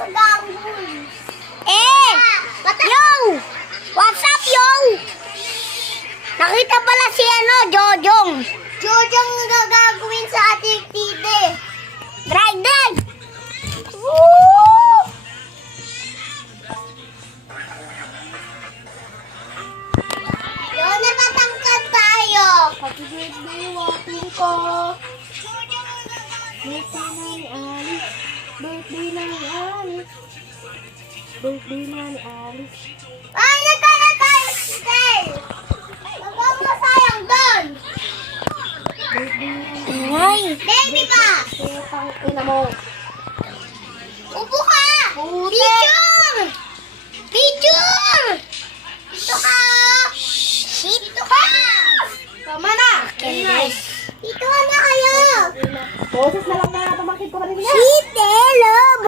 sa gangul. Yo! What's up, yo? Nakita pala si Jojong. Jojong gagawin sa ating tite. Drive! Woo! Yo, napatangkad tayo. Happy birthday, walking ko. Birthday na ni Alice. Birthday na ni Alice. Birthday na ni Alice. Ay, nagkala tayo, Stel. Huwag mo sayang doon. Birthday na ni Ay, baby ka. Alice. Kaya pang ina mo.